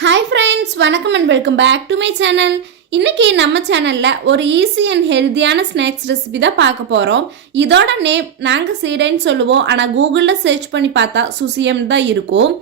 Hi friends, வணக்கம் and welcome back to my channel. இன்றைக்கி நம்ம சேனலில் ஒரு ஈஸி அண்ட் ஹெல்த்தியான ஸ்நாக்ஸ் ரெசிபி தான் பார்க்க போகிறோம். இதோட நேம் நாங்கள் சீடைன்னு சொல்லுவோம், ஆனால் கூகுளில் சர்ச் பண்ணி பார்த்தா சுசியம் தான் இருக்கும்.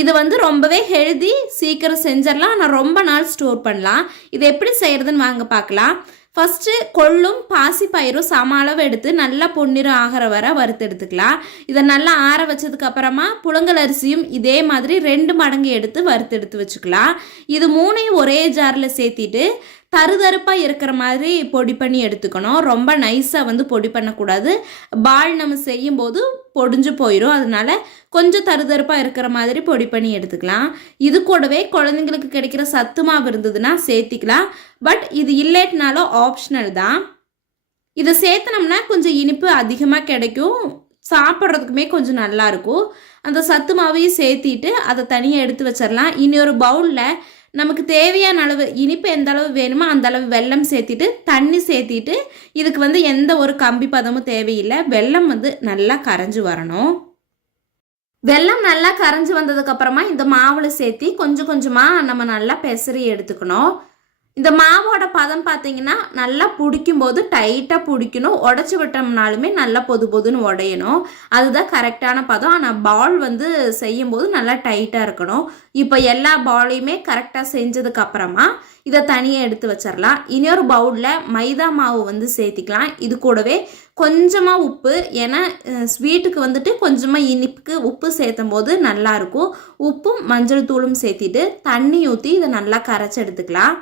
இது ரொம்பவே ஹெல்தி, சீக்கிரம் செஞ்சிடலாம், ஆனால் ரொம்ப நாள் ஸ்டோர் பண்ணலாம். இது எப்படி செய்கிறதுன்னு வாங்க பார்க்கலாம். ஃபஸ்ட்டு கொள்ளும் பாசிப்பயிரும் சம அளவு எடுத்து நல்லா பொன்னிறம் ஆகிற வரை வறுத்து எடுத்துக்கலாம். இதை நல்லா ஆற வச்சதுக்கு அப்புறமா புழுங்கல் அரிசியும் இதே மாதிரி 2 மடங்கு எடுத்து வறுத்து எடுத்து வச்சுக்கலாம். இது மூணையும் ஒரே ஜாரில் சேர்த்திட்டு தருதருப்பாக இருக்கிற மாதிரி பொடி பண்ணி எடுத்துக்கணும். ரொம்ப நைஸாக பொடி பண்ணக்கூடாது. பால் நம்ம செய்யும்போது பொடிஞ்சு போயிடும். அதனால கொஞ்சம் தருதருப்பாக இருக்கிற மாதிரி பொடி பண்ணி எடுத்துக்கலாம். இது கூடவே குழந்தைங்களுக்கு கிடைக்கிற சத்து மாவு இருந்ததுன்னா சேர்த்திக்கலாம். பட் இது இல்லைனாலும் ஆப்ஷனல் தான். இதை சேர்த்தனோம்னா கொஞ்சம் இனிப்பு அதிகமாக கிடைக்கும், சாப்பிட்றதுக்குமே கொஞ்சம் நல்லாயிருக்கும். அந்த சத்து மாவையும் சேர்த்திட்டு அதை தனியாக எடுத்து வச்சிடலாம். இன்னொரு பவுலில் நமக்கு தேவையான அளவு இனிப்பு எந்த அளவு வேணுமோ அந்த அளவு வெல்லம் சேர்த்திட்டு தண்ணி சேர்த்திட்டு இதுக்கு எந்த ஒரு கம்பி பதமும் தேவையில்லை. வெல்லம் நல்லா கரைஞ்சி வரணும். வெல்லம் நல்லா கரைஞ்சி வந்ததுக்கப்புறமா இந்த மாவில் சேர்த்தி கொஞ்சம் கொஞ்சமாக நம்ம நல்லா பெசரி எடுத்துக்கணும். இந்த மாவோட பதம் பார்த்தீங்கன்னா நல்லா பிடிக்கும்போது டைட்டாக பிடிக்கணும். உடச்சி விட்டோம்னாலுமே நல்லா பொது பொதுன்னு உடையணும். அதுதான் கரெக்டான பதம். ஆனால் பால் செய்யும்போது நல்லா டைட்டாக இருக்கணும். இப்போ எல்லா பாலையுமே கரெக்டாக செஞ்சதுக்கு அப்புறமா இதை தனியாக எடுத்து வச்சிடலாம். இன்னொரு பவுலில் மைதா மாவு சேர்த்திக்கலாம். இது கூடவே கொஞ்சமாக உப்பு, ஏன்னா ஸ்வீட்டுக்கு கொஞ்சமாக இனிப்புக்கு உப்பு சேர்த்தும் போது நல்லாயிருக்கும். உப்பும் மஞ்சள் தூளும் சேர்த்திட்டு தண்ணி ஊற்றி இதை நல்லா கரைச்சி எடுத்துக்கலாம்.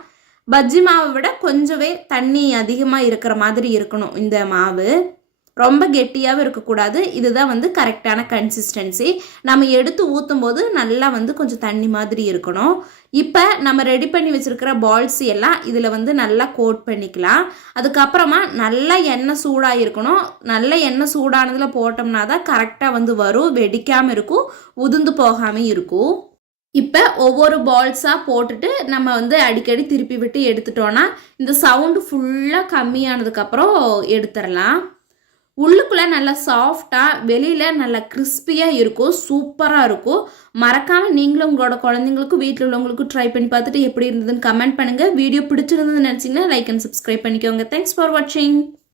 பஜ்ஜி மாவை விட கொஞ்சமே தண்ணி அதிகமாக இருக்கிற மாதிரி இருக்கணும். இந்த மாவு ரொம்ப கெட்டியாகவும் இருக்கக்கூடாது. இதுதான் கரெக்டான கன்சிஸ்டன்சி. நம்ம எடுத்து ஊற்றும் போது நல்லா கொஞ்சம் தண்ணி மாதிரி இருக்கணும். இப்போ நம்ம ரெடி பண்ணி வச்சுருக்கிற பால்ஸ் எல்லாம் இதில் நல்லா கோட் பண்ணிக்கலாம். அதுக்கப்புறமா நல்லா எண்ணெய் சூடாக இருக்கணும். நல்ல எண்ணெய் சூடானதில் போட்டோம்னா தான் கரெக்டாக வரும். வெடிக்காமல் இருக்கும், உதிர்ந்து போகாமல் இருக்கும். இப்போ ஒவ்வொரு பால்ஸாக போட்டுட்டு நம்ம அடிக்கடி திருப்பி விட்டு எடுத்துட்டோன்னா இந்த சவுண்டு ஃபுல்லாக கம்மியானதுக்கப்புறம் எடுத்துடலாம். உள்ளுக்குள்ளே நல்லா சாஃப்டாக, வெளியில் நல்லா கிறிஸ்பியாக இருக்கும், சூப்பராக இருக்கும். மறக்காமல் நீங்களும் உங்களோட குழந்தைங்களுக்கும் வீட்டில் உள்ளவங்களுக்கும் ட்ரை பண்ணி பார்த்துட்டு எப்படி இருந்ததுன்னு கமெண்ட் பண்ணுங்கள். வீடியோ பிடிச்சிருந்ததுன்னு நினச்சிங்கன்னா லைக் அண்ட் சப்ஸ்கிரைப் பண்ணிக்கோங்க. தேங்க்ஸ் ஃபார் வாட்சிங்.